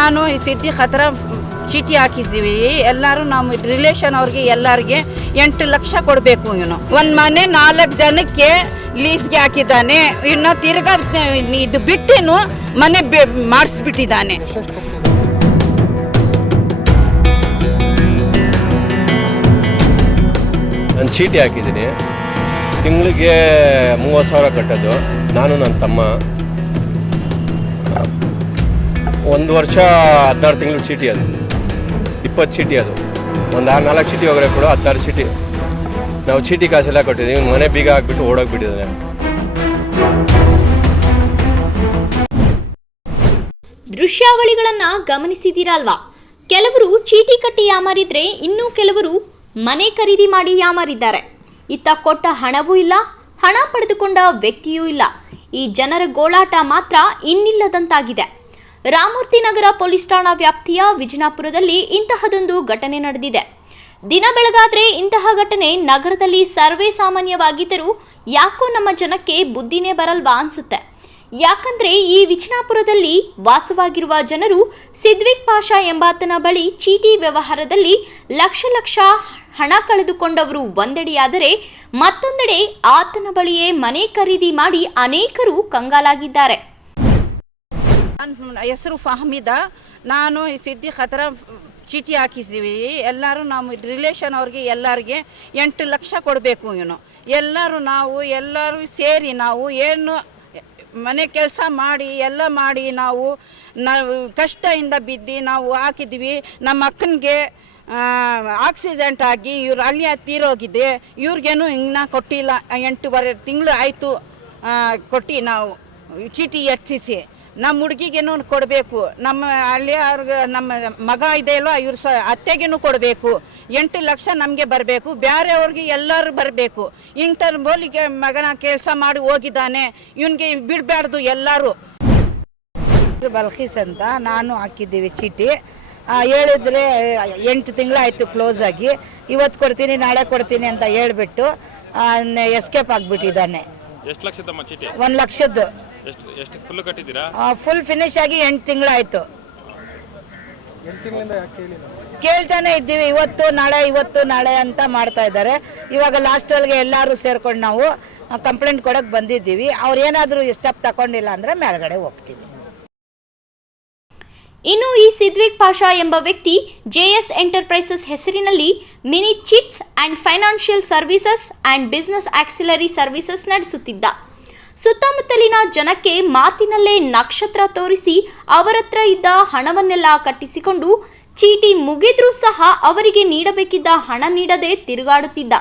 ನಾನು ಈ ಸಿದ್ದಿ ಹತ್ರ ಚೀಟಿ ಹಾಕಿದ್ದೀವಿ. ಎಲ್ಲರೂ ನಮ್ಮ ರಿಲೇಷನ್ ಅವ್ರಿಗೆ ಎಲ್ಲರಿಗೆ ಎಂಟು ಲಕ್ಷ ಕೊಡಬೇಕು ಇವನು. ಒಂದು ಮನೆ ನಾಲ್ಕು ಜನಕ್ಕೆ ಲೀಸ್ಗೆ ಹಾಕಿದ್ದಾನೆ. ಇನ್ನು ತಿರ್ಗಾ ಇದು ಬಿಟ್ಟೇನು ಮನೆ ಮಾಡಿಸ್ಬಿಟ್ಟಿದ್ದಾನೆ. ನಾನು ಚೀಟಿ ಹಾಕಿದ್ದೀನಿ. ತಿಂಗಳಿಗೆ ಮೂವತ್ತು ಸಾವಿರ ಕಟ್ಟೋದು. ನಾನು ನನ್ನ ತಮ್ಮ. ಒಂದು ವರ್ಷ ಹದಿನಾರು ತಿಂಗಳು ಚೀಟಿ ಅದು. ಇಪ್ಪತ್ತು ಚೀಟಿ ಅದು. ಒಂದು ಆರು ನಾಲ್ಕು ಚೀಟಿ ಹೋಗ್ರೆ ಕೂಡ ಹದಿನಾರು ಚೀಟಿ. ನಾವು ಚೀಟಿ ಕಾಸೆಲ್ಲ ಕೊಟ್ಟಿದ್ದೀವಿ. ಮನೆ ಬೀಗ ಹಾಕ್ಬಿಟ್ಟು ಓಡೋಗ್ಬಿಟ್ಟಿದ್ದಾರೆ ದೃಶ್ಯಾವಳಿಗಳನ್ನ ಗಮನಿಸಿದಿರಲ್ವಾ ಕೆಲವರು ಚೀಟಿ ಕಟ್ಟಿ ಯಾಮಾರಿದ್ರೆ ಇನ್ನು ಕೆಲವರು ಮನೆ ಖರೀದಿ ಮಾಡಿ ಯಾಮಾರಿದ್ದಾರೆ. ಇತ್ತ ಕೊಟ್ಟ ಹಣವೂ ಇಲ್ಲ, ಹಣ ಪಡೆದುಕೊಂಡ ವ್ಯಕ್ತಿಯೂ ಇಲ್ಲ. ಈ ಜನರ ಗೋಳಾಟ ಮಾತ್ರ ಇನ್ನಿಲ್ಲದಂತಾಗಿದೆ. ರಾಮೂರ್ತಿ ನಗರ ಪೊಲೀಸ್ ಠಾಣಾ ವ್ಯಾಪ್ತಿಯ ವಿಜಯಪುರದಲ್ಲಿ ಇಂತಹದೊಂದು ಘಟನೆ ನಡೆದಿದೆ. ದಿನ ಬೆಳಗಾದ್ರೆ ಇಂತಹ ಘಟನೆ ನಗರದಲ್ಲಿ ಸರ್ವೇ ಸಾಮಾನ್ಯವಾಗಿದ್ದರೂ ಯಾಕೋ ನಮ್ಮ ಜನಕ್ಕೆ ಬುದ್ಧಿನೇ ಬರಲ್ವಾ ಅನ್ಸುತ್ತೆ. ಯಾಕಂದ್ರೆ ಈ ವಿಜಯಪುರದಲ್ಲಿ ವಾಸವಾಗಿರುವ ಜನರು ಸಿದ್ವಿಕ್ ಪಾಷಾ ಎಂಬಾತನ ಬಳಿ ಚೀಟಿ ವ್ಯವಹಾರದಲ್ಲಿ ಲಕ್ಷ ಲಕ್ಷ ಹಣ ಕಳೆದುಕೊಂಡವರು ಒಂದೆಡೆಯಾದರೆ ಮತ್ತೊಂದೆಡೆ ಆತನ ಬಳಿಯೇ ಮನೆ ಖರೀದಿ ಮಾಡಿ ಅನೇಕರು ಕಂಗಾಲಾಗಿದ್ದಾರೆ. ನನ್ನ ಹೆಸರು ಫಹಮೀದ. ನಾನು ಸಿದ್ದಿ ಹತ್ರ ಚೀಟಿ ಹಾಕಿದ್ದೀವಿ. ಎಲ್ಲರೂ ನಮ್ಮ ರಿಲೇಷನ್ ಅವ್ರಿಗೆ ಎಲ್ಲರಿಗೆ ಎಂಟು ಲಕ್ಷ ಕೊಡಬೇಕು ಇವನು. ಎಲ್ಲರೂ ನಾವು, ಎಲ್ಲರೂ ಸೇರಿ ನಾವು ಏನು ಮನೆ ಕೆಲಸ ಮಾಡಿ, ಎಲ್ಲ ಮಾಡಿ ನಾವು ನಾವು ಕಷ್ಟದಿಂದ ಬಿದ್ದು ನಾವು ಹಾಕಿದ್ವಿ ನಮ್ಮ ಅಕ್ಕನಿಗೆ ಆಕ್ಸಿಡೆಂಟ್ ಆಗಿ ಇವ್ರು ಅಲ್ಲಿ ತೀರೋಗಿದೆ. ಇವ್ರಿಗೇನು ಇನ್ನ ಕೊಟ್ಟಿಲ್ಲ. ಎಂಟೂವರೆ ತಿಂಗಳು ಆಯಿತು ಕೊಟ್ಟು ನಾವು ಚೀಟಿ ಎತ್ತಿಸಿ. ನಮ್ಮ ಹುಡುಗಿಗೇನು ಕೊಡಬೇಕು. ನಮ್ಮ ಅಲ್ಲಿ ಅವ್ರಿಗೆ ನಮ್ಮ ಮಗ ಇದೆಯಲ್ಲೋ ಇವ್ರ ಸ ಅತ್ತೆಗೇನು ಕೊಡಬೇಕು. ಎಂಟು ಲಕ್ಷ ನಮಗೆ ಬರಬೇಕು ಬೇರೆಯವ್ರಿಗೆ ಎಲ್ಲರೂ ಬರಬೇಕು. ಇಂಥ ಬೋಲಿಗೆ ಮಗನ ಕೆಲಸ ಮಾಡಿ ಹೋಗಿದ್ದಾನೆ ಇವನಿಗೆ ಬಿಡಬಾರ್ದು ಎಲ್ಲರೂ. ಬಲ್ಕೀಸ್ ಅಂತ ನಾನು ಹಾಕಿದ್ದೀವಿ ಚೀಟಿ. ಆ, ಹೇಳಿದ್ರೆ ಎಂಟು ತಿಂಗಳಾಯಿತು ಕ್ಲೋಸ್ ಆಗಿ. ಇವತ್ತು ಕೊಡ್ತೀನಿ ನಾಳೆ ಕೊಡ್ತೀನಿ ಅಂತ ಹೇಳ್ಬಿಟ್ಟು ಎಸ್ಕೇಪ್ ಆಗಿಬಿಟ್ಟಿದ್ದಾನೆ. ಒಂದು ಲಕ್ಷದ್ದು. ಎಷ್ಟು ಎಷ್ಟು ಫುಲ್ ಕಟ್ಟಿದ್ದೀರಾ? ಫುಲ್ ಫಿನಿಶ್ ಆಗಿ ಎಂಟು ತಿಂಗಳಾಯ್ತು. ಕೇಳ್ತಾನೆ ಇದ್ದೀವಿ ಇವತ್ತು ನಾಳೆ ಇವತ್ತು ನಾಳೆ ಅಂತ ಮಾಡ್ತಾ ಇದ್ದಾರೆ. ಇವಾಗ ಲಾಸ್ಟ್ ಒಳಗೆ ಎಲ್ಲರೂ ಸೇರ್ಕೊಂಡು ನಾವು ಕಂಪ್ಲೇಂಟ್ ಕೊಡಕ್ಕೆ ಬಂದಿದ್ದೀವಿ. ಅವ್ರು ಏನಾದರೂ ಸ್ಟೆಪ್ ತಗೊಂಡಿಲ್ಲ ಅಂದರೆ ಮೇಲ್ಗಡೆ ಹೋಗ್ತೀವಿ. ಇನ್ನು ಈ ಸಿದ್ವಿಕ್ ಪಾಷಾ ಎಂಬ ವ್ಯಕ್ತಿ ಜೆಎಸ್ ಎಂಟರ್ಪ್ರೈಸಸ್ ಹೆಸರಿನಲ್ಲಿ mini chits and financial services and business auxiliary services ನಡೆಸುತ್ತಿದ್ದ. ಸುತ್ತಮುತ್ತಲಿನ ಜನಕ್ಕೆ ಮಾತಿನಲ್ಲೇ ನಕ್ಷತ್ರ ತೋರಿಸಿ ಅವರತ್ರ ಇದ್ದ ಹಣವನ್ನೆಲ್ಲ ಕಟ್ಟಿಸಿಕೊಂಡು ಚೀಟಿ ಮುಗಿದ್ರೂ ಸಹ ಅವರಿಗೆ ನೀಡಬೇಕಿದ್ದ ಹಣ ನೀಡದೆ ತಿರುಗಾಡುತ್ತಿದ್ದ.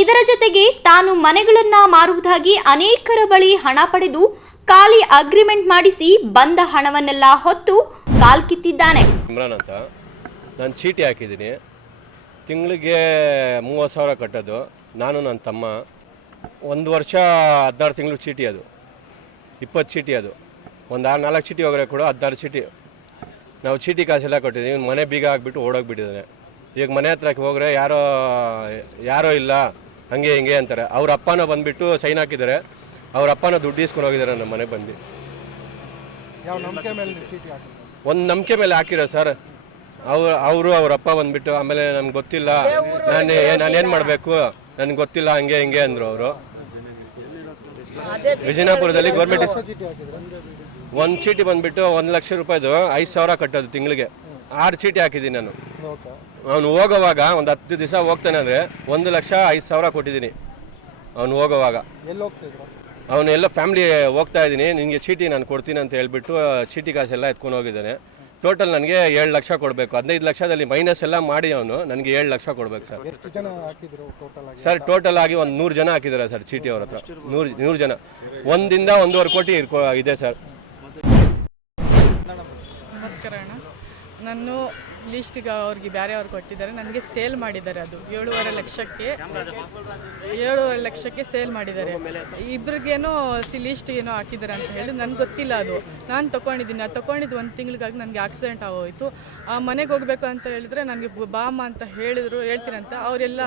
ಇದರ ಜೊತೆಗೆ ತಾನು ಮನೆಗಳನ್ನ ಮಾರುವುದಾಗಿ ಅನೇಕರ ಬಳಿ ಹಣ ಪಡೆದು ಖಾಲಿ ಅಗ್ರಿಮೆಂಟ್ ಮಾಡಿಸಿ ಬಂದ ಹಣವನ್ನೆಲ್ಲ ಹೊತ್ತು ಕಾಲ್ಕಿತ್ತಿದ್ದಾನೆ ಇಮ್ರಾನ್ ಅಂತ. ನಾನು ಚೀಟಿ ಹಾಕಿದ್ದೀನಿ. ತಿಂಗಳಿಗೆ ಮೂವತ್ತು ಸಾವಿರ ಕಟ್ಟೋದು. ನಾನು ನನ್ನ ತಮ್ಮ. ಒಂದು ವರ್ಷ ಹದಿನಾರು ತಿಂಗಳು ಚೀಟಿ ಅದು ಇಪ್ಪತ್ತು ಚೀಟಿ ಅದು. ಒಂದು ಆರು ನಾಲ್ಕು ಚೀಟಿ ಹೋಗ್ರೆ ಕೂಡ ಹದಿನಾರು ಚೀಟಿ. ನಾವು ಚೀಟಿ ಕಾಸೆಲ್ಲ ಕೊಟ್ಟಿದ್ದೀವಿ ಮನೆ ಬೀಗ ಹಾಕ್ಬಿಟ್ಟು ಓಡೋಗ್ಬಿಟ್ಟಿದ್ದಾನೆ ಈಗ ಮನೆ ಹತ್ರಕ್ಕೆ ಹೋಗ್ರೆ ಯಾರೋ ಯಾರೋ ಇಲ್ಲ ಹಂಗೆ ಹಿಂಗೆ ಅಂತಾರೆ. ಅವ್ರ ಅಪ್ಪನ ಬಂದುಬಿಟ್ಟು ಸೈನ್ ಹಾಕಿದ್ದಾರೆ. ಅವ್ರ ಅಪ್ಪನ ದುಡ್ಡು ಇಸ್ಕೊಂಡು ಹೋಗಿದ್ದಾರೆ ನಮ್ಮ ಮನೆ ಬಂದು. ಒಂದು ನಂಬಿಕೆ ಮೇಲೆ ಹಾಕಿರೋ ಸರ್. ಅವ್ರು, ಅವರು ಅವ್ರ ಅಪ್ಪ ಬಂದ್ಬಿಟ್ಟು ಆಮೇಲೆ ನಮ್ಗೆ ಗೊತ್ತಿಲ್ಲ. ನಾನು ನಾನೇನು ಮಾಡಬೇಕು? ನನಗೆ ಗೊತ್ತಿಲ್ಲ, ಹಂಗೆ, ಹಿಂಗೆ ಅಂದರು ಅವರು. ವಿಜಯನಾಪುರದಲ್ಲಿ ಗೌರ್ಮೆಂಟ್ ಒಂದು ಚೀಟಿ ಬಂದ್ಬಿಟ್ಟು ಒಂದು ಲಕ್ಷ ರೂಪಾಯಿದು ಐದು ಸಾವಿರ ಕಟ್ಟೋದು ತಿಂಗಳಿಗೆ. ಆರು ಚೀಟಿ ಹಾಕಿದ್ದೀನಿ ನಾನು. ಅವನು ಹೋಗೋವಾಗ ಒಂದು ಹತ್ತು ದಿವಸ ಹೋಗ್ತಾನೆ ಅಂದರೆ ಒಂದು ಲಕ್ಷ ಐದು ಸಾವಿರ ಕೊಟ್ಟಿದ್ದೀನಿ. ಅವನು ಹೋಗೋವಾಗ. ಅವನು ಎಲ್ಲ ಫ್ಯಾಮಿಲಿ ಹೋಗ್ತಾ ಇದ್ದೀನಿ, ನಿನಗೆ ಚೀಟಿ ನಾನು ಕೊಡ್ತೀನಿ ಅಂತ ಹೇಳ್ಬಿಟ್ಟು, ಚೀಟಿ ಕಾಸೆಲ್ಲ ಎತ್ಕೊಂಡು ಹೋಗಿದ್ದಾನೆ. ಟೋಟಲ್ ನನಗೆ ಏಳು ಲಕ್ಷ ಕೊಡಬೇಕು. ಹದಿನೈದು ಲಕ್ಷದಲ್ಲಿ ಮೈನಸ್ ಎಲ್ಲ ಮಾಡಿ ಅವನು ನನಗೆ ಏಳು ಲಕ್ಷ ಕೊಡಬೇಕು ಸರ್. ಸರ್ ಟೋಟಲ್ ಆಗಿ ಒಂದು ನೂರು ಜನ ಹಾಕಿದ್ದಾರೆ ಸರ್ ಚೀಟಿ ಅವ್ರ ಹತ್ರ. ನೂರು ನೂರು ಜನ. ಒಂದಿಂದ ಒಂದೂವರೆ ಕೋಟಿ ಇರ್ಕೊ ಇದೆ ಸರ್ ನಮಸ್ಕಾರ ಅಣ್ಣ ನಾನು ಲೀಸ್ಟಿಗೆ ಅವ್ರಿಗೆ ಬೇರೆ ಅವ್ರು ಕೊಟ್ಟಿದ್ದಾರೆ. ನನಗೆ ಸೇಲ್ ಮಾಡಿದ್ದಾರೆ ಅದು. ಏಳುವರೆ ಲಕ್ಷಕ್ಕೆ ಏಳುವರೆ ಲಕ್ಷಕ್ಕೆ ಸೇಲ್ ಮಾಡಿದ್ದಾರೆ. ಇಬ್ರಿಗೇನೋ ಸಿ ಲೀಸ್ಟ್ಗೇನೋ ಹಾಕಿದ್ದಾರೆ ಅಂತ ಹೇಳಿ ನನಗೆ ಗೊತ್ತಿಲ್ಲ ಅದು. ನಾನು ತೊಗೊಂಡಿದ್ದೀನಿ ಅದು ತೊಗೊಂಡಿದ್ದು ಒಂದು ತಿಂಗಳಿಗಾಗಿ ನನಗೆ ಆಕ್ಸಿಡೆಂಟ್ ಆಗೋಯಿತು. ಆ ಮನೆಗೆ ಹೋಗಬೇಕು ಅಂತ ಹೇಳಿದ್ರೆ ನನಗೆ ಬಾಮ ಅಂತ ಹೇಳಿದರು ಹೇಳ್ತೀರಂತ ಅವರೆಲ್ಲ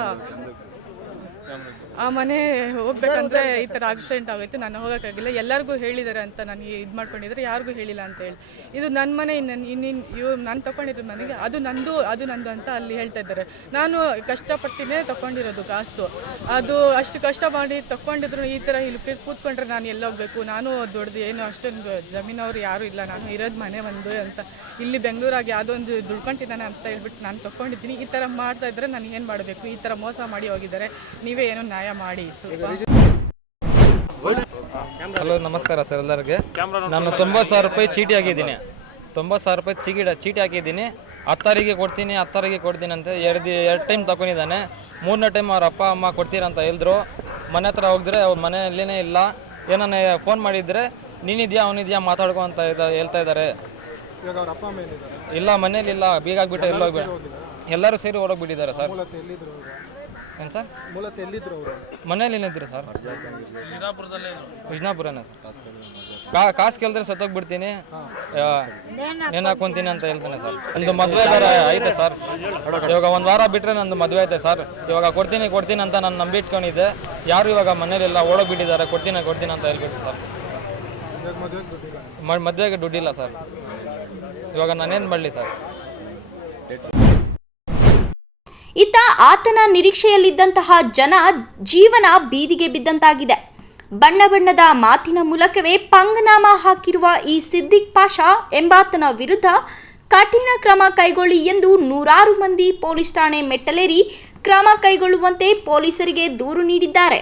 ಆ ಮನೆ ಹೋಗ್ಬೇಕಂದ್ರೆ ಈ ಥರ ಆಕ್ಸಿಡೆಂಟ್ ಆಗೋಯ್ತು ನಾನು ಹೋಗೋಕ್ಕಾಗಿಲ್ಲ. ಎಲ್ಲರಿಗೂ ಹೇಳಿದ್ದಾರೆ ಅಂತ ನಾನು ಇದು ಮಾಡ್ಕೊಂಡಿದ್ರೆ ಯಾರಿಗೂ ಹೇಳಿಲ್ಲ ಅಂತ ಹೇಳಿ. ಇದು ನನ್ನ ಮನೆ ಇನ್ನು ಇನ್ನಿನ್ ಇವ್ ನಾನು ತಗೊಂಡಿರೋ ಮನೆಗೆ ಅದು ನಂದು ಅದು ನಂದು ಅಂತ ಅಲ್ಲಿ ಹೇಳ್ತಾ ಇದ್ದಾರೆ. ನಾನು ಕಷ್ಟಪಟ್ಟಿನೇ ತಕೊಂಡಿರೋದು ಕಾಸು. ಅದು ಅಷ್ಟು ಕಷ್ಟ ಮಾಡಿ ತಕೊಂಡಿದ್ರು ಈ ಥರ ಇಲ್ಲಿ ಕೂತ್- ಕೂತ್ಕೊಂಡ್ರೆ ನಾನು ಎಲ್ಲೋಗ್ಬೇಕು. ನಾನು ದೊಡ್ಡದು ಏನು ಅಷ್ಟೊಂದು ಜಮೀನವ್ರು ಯಾರು ಇಲ್ಲ. ನಾನು ಇರೋದು ಮನೆ ಒಂದು ಅಂತ. ಇಲ್ಲಿ ಬೆಂಗಳೂರಾಗಿ ಯಾವುದೋ ದುಡ್ಕೊಂಡಿದ್ದಾನೆ ಅಂತ ಹೇಳ್ಬಿಟ್ಟು ನಾನು ತಕೊಂಡಿದ್ದೀನಿ ಈ ಥರ ಮಾಡ್ತಾ ಇದ್ರೆ ನಾನು ಏನು ಮಾಡಬೇಕು? ಈ ಥರ ಮೋಸ ಮಾಡಿ ಹೋಗಿದ್ದಾರೆ. ನೀವೇ ಏನೋ ನ್ಯಾಯ ಮಾಡಿ. ಸ್ವಲ್ಪ ಹಲೋ ನಮಸ್ಕಾರ ಸರ್ ಎಲ್ಲರಿಗೆ. ನಾನು ತೊಂಬತ್ತು ಸಾವಿರ ರೂಪಾಯಿ ಚೀಟಿ ಹಾಕಿದ್ದೀನಿ. ತೊಂಬತ್ತು ಸಾವಿರ ರೂಪಾಯಿ ಚೀಟಿ ಚೀಟಿ ಹಾಕಿದ್ದೀನಿ. ಹತ್ತಾರಿಗೆ ಕೊಡ್ತೀನಿ ಹತ್ತಾರಿಗೆ ಕೊಡ್ತೀನಿ ಅಂತ ಎರಡು ಎರಡು ಟೈಮ್ ತಗೊಂಡಿದ್ದಾನೆ. ಮೂರನೇ ಟೈಮ್ ಅವ್ರ ಅಪ್ಪ ಅಮ್ಮ ಕೊಡ್ತೀರ ಅಂತ ಹೇಳಿದ್ರು. ಮನೆ ಹತ್ರ ಹೋಗಿದ್ರೆ ಅವ್ರ ಮನೆಯಲ್ಲೇ ಇಲ್ಲ. ಏನನ್ನ ಫೋನ್ ಮಾಡಿದರೆ ನೀನಿದೆಯಾ ಅವನಿದೆಯಾ ಮಾತಾಡ್ಕೊ ಅಂತ ಇದ- ಹೇಳ್ತಾ ಇದ್ದಾರೆ. ಇವಾಗ ಅವ್ರ ಅಪ್ಪ ಅಮ್ಮ ಏನಿದ್ದಾರೆ ಇಲ್ಲ ಮನೇಲಿ ಇಲ್ಲ. ಬೀಗ ಆಗ್ಬಿಟ್ಟು ಎಲ್ಲ ಹೋಗ್ಬಿಟ್ಟು ಎಲ್ಲರೂ ಸೇರಿ ಹೊರಗೆ ಬಿಟ್ಟಿದ್ದಾರೆ ಸರ್. ಮೂಲತ ಎಲ್ಲಿದ್ರು ಅವರು ಏನು ಸರ್? ಮೂಲತಃ ಎಲ್ಲಿದ್ರು ಅವರು? ಮನೇಲಿ ಏನಿದ್ರು ಸರ್? ವಿಜಯಪುರನೇ ಸರ್? ಕಾ ಕಾಸು ಕೇಳಿದ್ರೆ ಸತ್ತೋಗ್ಬಿಡ್ತೀನಿ. ಏನು ಹಾಕೊಂತೀನಿ ಅಂತ ಹೇಳ್ತಾನೆ ಸರ್. ಒಂದು ಮದುವೆ ಐತೆ ಸರ್. ಇವಾಗ ಒಂದು ವಾರ ಬಿಟ್ಟರೆ ನಂದು ಮದುವೆ ಐತೆ ಸರ್. ಇವಾಗ ಕೊಡ್ತೀನಿ ಕೊಡ್ತೀನಿ ಅಂತ ನಾನು ನಂಬಿಟ್ಕೊಂಡಿದ್ದೆ ಯಾರು ಇವಾಗ ಮನೇಲಿಲ್ಲ ಓಡೋಗ್ಬಿಟ್ಟಿದ್ದಾರೆ ಕೊಡ್ತೀನಿ ಕೊಡ್ತೀನಿ ಅಂತ ಹೇಳ್ಬಿಟ್ಟು ಸರ್. ಮದುವೆಗೆ ದುಡ್ಡಿಲ್ಲ ಸರ್. ಇವಾಗ ನಾನೇನು ಮಾಡಲಿ ಸರ್ ಇತ್ತ ಆತನ ನಿರೀಕ್ಷೆಯಲ್ಲಿದ್ದಂತಹ ಜನ ಜೀವನ ಬೀದಿಗೆ ಬಿದ್ದಂತಾಗಿದೆ. ಬಣ್ಣ ಬಣ್ಣದ ಮಾತಿನ ಮೂಲಕವೇ ಪಂಗನಾಮ ಹಾಕಿರುವ ಈ ಸಿದ್ದಿಕ್ ಪಾಷಾ ಎಂಬಾತನ ವಿರುದ್ಧ ಕಠಿಣ ಕ್ರಮ ಕೈಗೊಳ್ಳಿ ಎಂದು ನೂರಾರು ಮಂದಿ ಪೊಲೀಸ್ ಠಾಣೆ ಮೆಟ್ಟಲೇರಿ ಕ್ರಮ ಕೈಗೊಳ್ಳುವಂತೆ ಪೊಲೀಸರಿಗೆ ದೂರು ನೀಡಿದ್ದಾರೆ.